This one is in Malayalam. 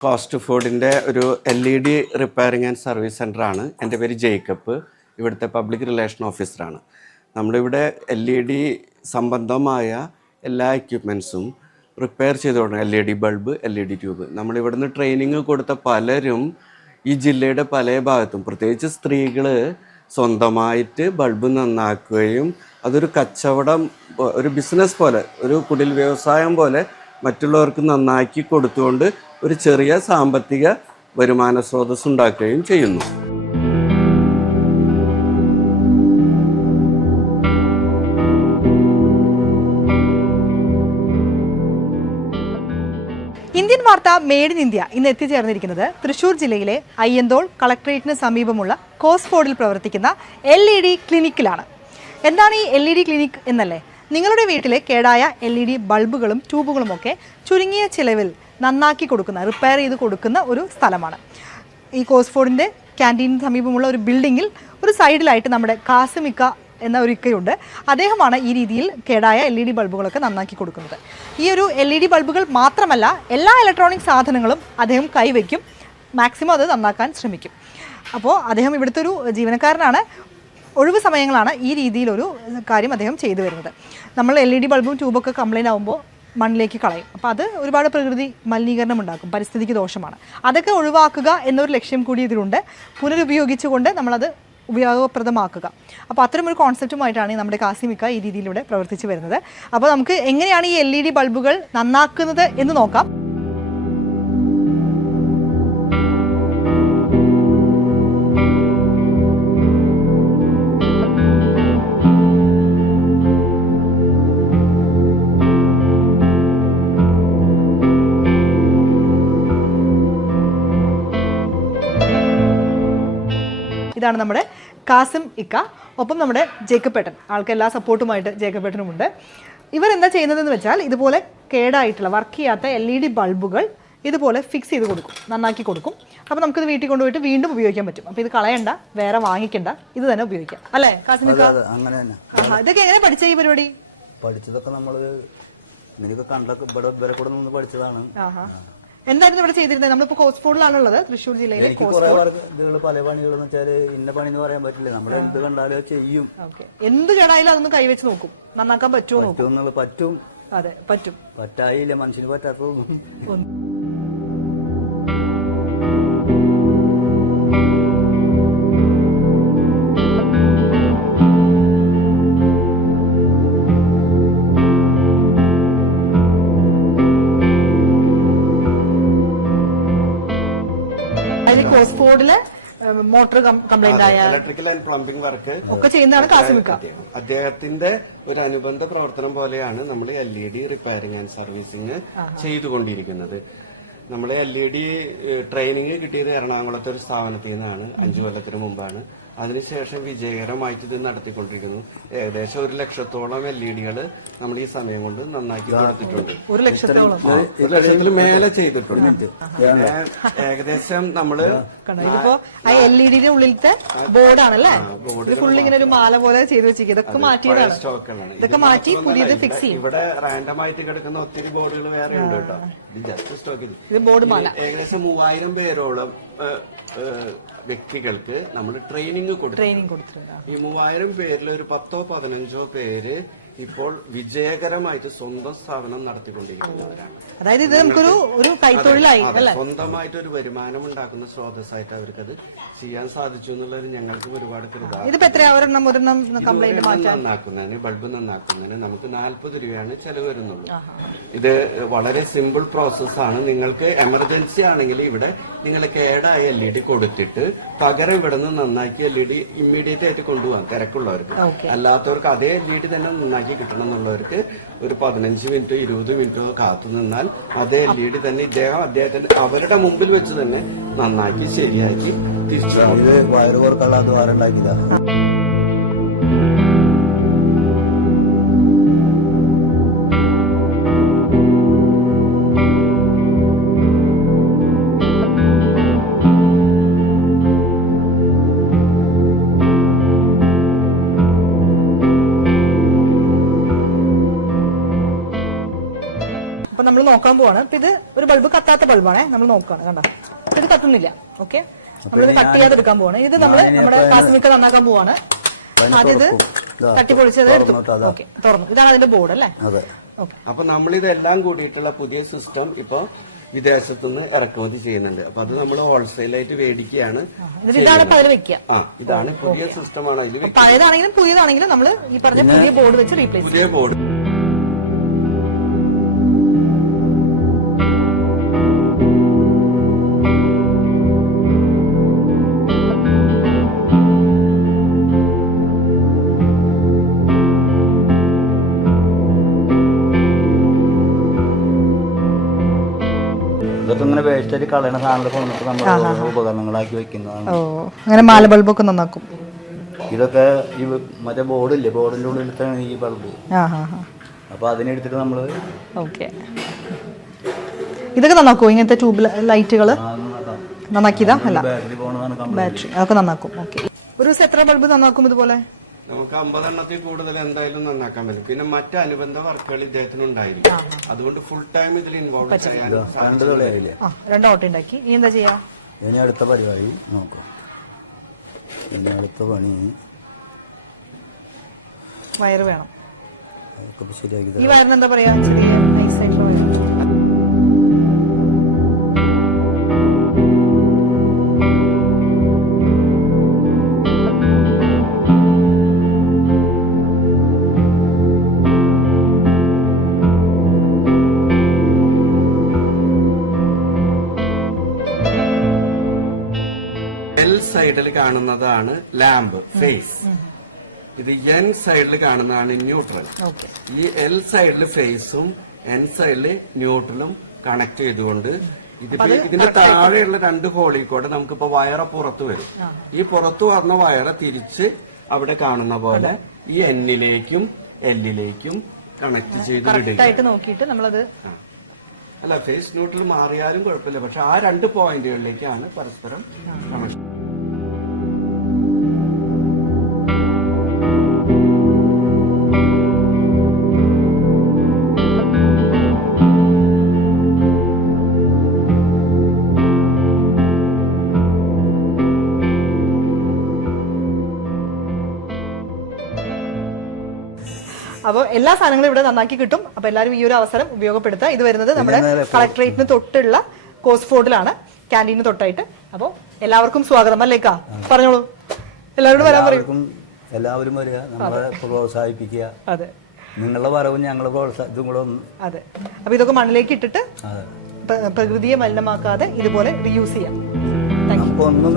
കോസ്റ്റ് ഫുഡിന്റെ ഒരു L E D repairing and service സെന്ററാണ് എന്റെ പേര് ജേക്കബ്. ഇവിടുത്തെ പബ്ലിക് റിലേഷൻ ഓഫീസറാണ് നമ്മളിവിടെ എൽ ഇ ഡി സംബന്ധമായ എല്ലാ എക്യുപ്മെൻസും റിപ്പയർ ചെയ്തുകൊണ്ട് L E D bulb L E D tube നമ്മളിവിടുന്ന് training കൊടുത്ത പലരും ഈ ജില്ലയുടെ പല ഭാഗത്തും. പ്രത്യേകിച്ച് സ്ത്രീകൾ സ്വന്തമായിട്ട് ബൾബ് നന്നാക്കുകയും അതൊരു കച്ചവടം ഒരു ബിസിനസ് പോലെ ഒരു കുടിൽ വ്യവസായം പോലെ മറ്റുള്ളവർക്ക് നന്നാക്കി കൊടുത്തുകൊണ്ട് ഒരു ചെറിയ സാമ്പത്തിക വരുമാന സ്രോതസ് ഉണ്ടാക്കുകയും ചെയ്യുന്നു. ഇന്ത്യൻ വാർത്ത മേഡ് ഇൻ ഇന്ത്യ ഇന്ന് എത്തിച്ചേർന്നിരിക്കുന്നത് തൃശൂർ ജില്ലയിലെ അയ്യന്തോൾ കളക്ട്രേറ്റിന് സമീപമുള്ള കോസ്ഫോർഡിൽ പ്രവർത്തിക്കുന്ന എൽ ഇ ഡി ക്ലിനിക്കിലാണ്. എന്താണ് ഈ എൽ ഇ ഡി ക്ലിനിക് എന്നല്ലേ? നിങ്ങളുടെ വീട്ടിലെ കേടായ എൽ ഇ ഡി ബൾബുകളും ട്യൂബുകളും ഒക്കെ ചുരുങ്ങിയ ചിലവിൽ നന്നാക്കി കൊടുക്കുന്ന റിപ്പയർ ചെയ്ത് കൊടുക്കുന്ന ഒരു സ്ഥലമാണ്. ഈ കോസ്ഫോർഡിന്റെ ക്യാന്റീനിന് സമീപമുള്ള ഒരു ബിൽഡിങ്ങിൽ ഒരു സൈഡിലായിട്ട് നമ്മുടെ കാസിമിക്ക എന്ന ഒരു ഇക്കയുണ്ട്. അദ്ദേഹമാണ് ഈ രീതിയിൽ കേടായ എൽ ഇ ഡി ബൾബുകളൊക്കെ നന്നാക്കി കൊടുക്കുന്നത്. ഈ ഒരു എൽ ഇ ഡി ബൾബുകൾ മാത്രമല്ല എല്ലാ ഇലക്ട്രോണിക് സാധനങ്ങളും അദ്ദേഹം കൈവയ്ക്കും. മാക്സിമം അത് നന്നാക്കാൻ ശ്രമിക്കും. അപ്പോൾ അദ്ദേഹം ഇവിടുത്തെ ഒരു ജീവനക്കാരനാണ്. ഒഴിവ് സമയങ്ങളാണ് ഈ രീതിയിലൊരു കാര്യം അദ്ദേഹം ചെയ്തു വരുന്നത്. നമ്മൾ എൽ ഇ ഡി ബൾബും ട്യൂബൊക്കെ കംപ്ലൈന്റ് ആകുമ്പോൾ മണ്ണിലേക്ക് കളയും. അപ്പോൾ അത് ഒരുപാട് പ്രകൃതി മലിനീകരണം ഉണ്ടാക്കും. പരിസ്ഥിതിക്ക് ദോഷമാണ്. അതൊക്കെ ഒഴിവാക്കുക എന്നൊരു ലക്ഷ്യം കൂടി ഇതിലുണ്ട്. പുനരുപയോഗിച്ചുകൊണ്ട് നമ്മളത് ഉപയോഗപ്രദമാക്കുക. അപ്പോൾ അത്തരമൊരു കോൺസെപ്റ്റുമായിട്ടാണ് നമ്മുടെ കാസിമിക്ക ഈ രീതിയിലൂടെ പ്രവർത്തിച്ചു വരുന്നത്. അപ്പോൾ നമുക്ക് എങ്ങനെയാണ് ഈ എൽ ബൾബുകൾ നന്നാക്കുന്നത് എന്ന് നോക്കാം. ഇതാണ് നമ്മുടെ കാസിം ഇക്ക. ഒപ്പം നമ്മുടെ ജേക്കബ് പേട്ടൻ. ആൾക്ക് എല്ലാ സപ്പോർട്ടുമായിട്ട് ജേക്കബ് പേട്ടനുമുണ്ട്. എന്താ ചെയ്യുന്നതെന്ന് വെച്ചാൽ ഇതുപോലെ കേടായിട്ടുള്ള വർക്ക് ചെയ്യാത്ത എൽ ഇ ഡി ബൾബുകൾ ഇതുപോലെ ഫിക്സ് ചെയ്ത് കൊടുക്കും നന്നാക്കി കൊടുക്കും. അപ്പോൾ നമുക്കിത് വീട്ടിൽ കൊണ്ടുപോയിട്ട് വീണ്ടും ഉപയോഗിക്കാൻ പറ്റും. അപ്പോൾ ഇത് കളയണ്ട വേറെ വാങ്ങിക്കണ്ട ഇത് തന്നെ ഉപയോഗിക്കാം. അല്ലേ ഇതൊക്കെ എങ്ങനെ പഠിച്ച ഈ പരിപാടി? പഠിച്ചതൊക്കെ നമ്മൾ കണ്ടൊക്കെ ഇവിടെ ഇവരെ കൂടെ നിന്ന് പഠിച്ചതാണ്. എന്തായിരുന്നു ഇവിടെ ചെയ്തിരുന്നത്? നമ്മളിപ്പോ കോസ്ഫോർഡിലാണുള്ളത് തൃശ്ശൂർ ജില്ലയിലെ എനിക്ക് കുറെ വർക്ക് ഇതുകൾ പല പണികളെന്ന് വെച്ചാൽ ഇന്ന പണി എന്ന് പറയാൻ പറ്റില്ല. നമ്മൾ എന്ത് കണ്ടാലും അത് ചെയ്യും. ഓക്കെ. എന്ത് കേടായാലും അതൊന്ന് കൈവച്ച് നോക്കും. നന്നാക്കാൻ പറ്റുമോ നോക്കും. പറ്റും എന്നുള്ളത് പറ്റും. അതെ പറ്റും. പറ്റായില്ല മനുഷ്യന് പറ്റാത്തതൊന്നും. ഒന്ന് കോസ്ഫോർഡിൽ മോട്ടോർ കംപ്ലൈന്റ് ആയ ഇലക്ട്രിക്കൽ ആൻഡ് പ്ലംബിംഗ് വർക്ക് ഒക്കെ ചെയ്യുന്നതാണ് കാസിമിക്ക അദ്ദേഹത്തിന്റെ ഒരു അനുബന്ധ പ്രവർത്തനം പോലെയാണ് നമ്മൾ L E D repairing and servicing ചെയ്തുകൊണ്ടിരിക്കുന്നത്. നമ്മൾ എൽ ഇ ഡി ട്രെയിനിങ് കിട്ടിയത് എറണാകുളത്തെ ഒരു സ്ഥാപനത്തിൽ നിന്നാണ് അഞ്ചു കൊല്ലത്തിന് മുമ്പാണ്. അതിനുശേഷം വിജയകരമായിട്ട് ഇത് നടത്തിക്കൊണ്ടിരിക്കുന്നു. ഏകദേശം ഒരു ലക്ഷത്തോളം എൽ ഇ ഡികൾ നമ്മൾ ഈ സമയം കൊണ്ട് നന്നാക്കി കൊടുത്തിട്ടുണ്ട്. ഒരു ലക്ഷത്തോളം. മേലെ ചെയ്തിട്ടുണ്ട്. ഏകദേശം നമ്മൾ എൽ ഇ ഡിയുടെ ഉള്ളിലത്തെ ബോർഡാണല്ലേ? ഇത് ഫുൾ ഇങ്ങനെ ഒരു മാല പോലെ ചെയ്ത് വെച്ചിരിക്കും ഇതൊക്കെ മാറ്റിയതാണ്. സ്റ്റോക്കുകളാണ്. ഇതൊക്കെ മാറ്റി പുതിയത് ഫിക്സ് ചെയ്യും. ഇവിടെ റാൻഡം ആയിട്ട് കിടക്കുന്ന ഒത്തിരി ബോർഡുകൾ വേറെ ഉണ്ട് കേട്ടോ. ഇത് ജസ്റ്റ് സ്റ്റോക്ക് ഇത് ബോർഡ് മാല. ഏകദേശം മൂവായിരം പേരോളം വ്യക്തികൾക്ക് നമ്മൾ ട്രെയിനിങ് കൊടുത്തു ട്രെയിനിങ് കൊടുത്തിട്ടുണ്ട്. ഈ മൂവായിരം പേരിൽ ഒരു പത്തോ പതിനഞ്ചോ പേര് ഇപ്പോൾ വിജയകരമായിട്ട് സ്വന്തം സ്ഥാപനം നടത്തിക്കൊണ്ടിരിക്കുന്നവരാണ്. അതായത് ഇത് നമുക്കൊരു ഒരു കൈത്തൊഴിലായി സ്വന്തമായിട്ട് ഒരു വരുമാനം ഉണ്ടാക്കുന്ന സ്രോതസ്സായിട്ട് അത് ചെയ്യാൻ സാധിച്ചു എന്നുള്ളത് ഞങ്ങൾക്ക് ഒരുപാട് നന്നാക്കുന്നതിന് ബൾബ് നന്നാക്കുന്നതിന് നമുക്ക് നാൽപ്പത് രൂപയാണ് ചെലവ് വരുന്നുള്ളൂ. ഇത് വളരെ സിമ്പിൾ പ്രോസസ്സാണ് നിങ്ങൾക്ക് എമർജൻസി ആണെങ്കിൽ ഇവിടെ നിങ്ങൾ കേടായ എൽ ഇ ഡി കൊടുത്തിട്ട് പകരം ഇവിടെ നിന്ന് നന്നാക്കി എൽ ഇ ഡി ഇമ്മീഡിയറ്റ് ആയിട്ട് കൊണ്ടുപോകാം തിരക്കുള്ളവർക്ക്. അല്ലാത്തവർക്ക് അതേ എൽ ഇ ഡി തന്നെ നന്നാക്കി കിട്ടണം എന്നുള്ളവർക്ക് ഒരു പതിനഞ്ച് മിനിറ്റോ ഇരുപത് മിനിറ്റോ കാത്തു നിന്നാൽ അതേ എൽ ഡി തന്നെ ഇദ്ദേഹം അദ്ദേഹത്തിന്റെ അവരുടെ മുമ്പിൽ വെച്ച് തന്നെ നന്നാക്കി ശരിയാക്കി തിരിച്ചു കൊണ്ടുപോകും. അത് വയറ് കോർക്കുള്ള ദ്വാരം ഉണ്ടാക്കിയതാ അപ്പൊ നമ്മൾ നോക്കാൻ പോവാണ്. അപ്പൊ ഇത് ഒരു ബൾബ് കത്താത്ത ബൾബാണേ നമ്മൾ നോക്കുകയാണ് കണ്ടോ? ഇത് കത്തുന്നില്ല. ഓക്കെ നമ്മളിത് കട്ട് ചെയ്യാതെ എടുക്കാൻ പോവാണ്. ഇത് നമ്മൾ നമ്മുടെ കാസ്മിക്ക നന്നാക്കാൻ പോവാണ്. ആദ്യം ഇത് കട്ടി തട്ടിപ്പൊളിച്ചത് എടുത്തു. ഓക്കെ തുറന്നു. ഇതാണ് അതിന്റെ ബോർഡ് അല്ലേ? അതെ. നമ്മൾ അപ്പൊ നമ്മളിതെല്ലാം കൂടിയിട്ടുള്ള പുതിയ സിസ്റ്റം ഇപ്പൊ വിദേശത്തുനിന്ന് ഇറക്കുമതി ചെയ്യുന്നുണ്ട്. അപ്പൊ അത് നമ്മൾ ഹോൾസെയിലായിട്ട് മേടിക്കുകയാണ് ആ ഇതാണ് പുതിയ സിസ്റ്റമാണ് അതിൽ പഴയതാണെങ്കിലും പുതിയതാണെങ്കിലും നമ്മൾ ഈ പറഞ്ഞ പുതിയ ബോർഡ് വെച്ച് റീപ്ലേസ് പുതിയ ബോർഡ് ഇതൊക്കെ ഇങ്ങനെ വേസ്റ്റായിട്ട് കളയണ സാധനങ്ങളൊക്കെ നമ്മൾ ഉപകരണങ്ങളാക്കി വെക്കുന്നതാണ്. ഓ അങ്ങനെ മാല ബൾബൊക്കെ നന്നാക്കും. ഇതൊക്കെ ഈ മറ്റേ ബോർഡില്ലേ? ബോർഡിന്റെ ഉള്ളിലത്താണ് ഈ ബൾബ്. ആ ഹാ ഹാ അപ്പൊ അതിനെടുത്തിട്ട് നമ്മൾ ഓക്കെ. ഇതൊക്കെ നന്നാക്കുമോ ഇങ്ങനത്തെ ട്യൂബ് ലൈറ്റുകൾ നന്നാക്കിയതാ? അല്ല. ബാറ്ററി. അതൊക്കെ നന്നാക്കും. ഓക്കെ. ഒരു ദിവസം എത്ര ബൾബ് നന്നാക്കും ഇതുപോലെ? നമുക്ക് അമ്പതെണ്ണത്തിൽ കൂടുതൽ എന്തായാലും നന്നാക്കാൻ പറ്റും. പിന്നെ മറ്റ് അനുബന്ധ വർക്കുകൾ ഇദ്ദേഹത്തിന് ഉണ്ടായിരിക്കും. അതുകൊണ്ട് ഫുൾ ടൈം ഇതിൽ ഇൻവോൾവ് ചെയ്യാൻ രണ്ട് ഓട്ടോ ഉണ്ടാക്കി. ഇനി എന്താ ചെയ്യാ? ഇനി അടുത്ത പരിപാടി നോക്കാം. ഇനി അടുത്ത പണി വയറ് വേണം. ശരിയാക്കി ഈ വയറിന് എന്താ പറയാ? സൈഡിൽ കാണുന്നതാണ് ലാമ്പ് ഫേസ് ഇത് എൻ സൈഡിൽ കാണുന്നതാണ് ന്യൂട്രൽ ഈ എൽ സൈഡിൽ ഫേസും എൻ സൈഡിൽ ന്യൂട്രലും കണക്ട് ചെയ്തുകൊണ്ട് ഇതിപ്പോ ഇതിന്റെ താഴെയുള്ള രണ്ട് ഹോളിൽ കൂടെ നമുക്കിപ്പോ വയറ പുറത്ത് വരും. ഈ പുറത്തു വന്ന വയറ തിരിച്ച് അവിടെ കാണുന്ന പോലെ ഈ എന്നിലേക്കും എല്ലിലേക്കും കണക്ട് ചെയ്ത് നോക്കിയിട്ട് നമ്മളത്. അല്ല ഫേസ് ന്യൂട്രൽ മാറിയാലും കുഴപ്പമില്ല. പക്ഷെ ആ രണ്ട് പോയിന്റുകളിലേക്കാണ് പരസ്പരം കണക്ഷൻ അപ്പോൾ എല്ലാ സാധനങ്ങളും ഇവിടെ നന്നാക്കി കിട്ടും. അപ്പൊ എല്ലാവരും ഈ ഒരു അവസരം ഉപയോഗപ്പെടുത്തുക. ഇത് വരുന്നത് നമ്മുടെ കളക്ടറേറ്റിന് തൊട്ടുള്ള കോസ്ഫോർഡിലാണ് ക്യാന്റീന് തൊട്ടായിട്ട്. അപ്പോൾ എല്ലാവർക്കും സ്വാഗതം അല്ലേക്കാ പറഞ്ഞോളൂ. എല്ലാവരോടും വരാൻ പറയും. എല്ലാവരും വരിക നമ്മളെ പ്രോത്സാഹിപ്പിക്കുക. അതെ. നിങ്ങളുടെ വരവും ഞങ്ങളെ പ്രോത്സാഹ ഇതും കൂടെ അതെ. അപ്പൊ ഇതൊക്കെ മണ്ണിലേക്ക് ഇട്ടിട്ട് പ്രകൃതിയെ മലിനമാക്കാതെ ഇതുപോലെ റീയൂസ് ചെയ്യാം. ഒന്നും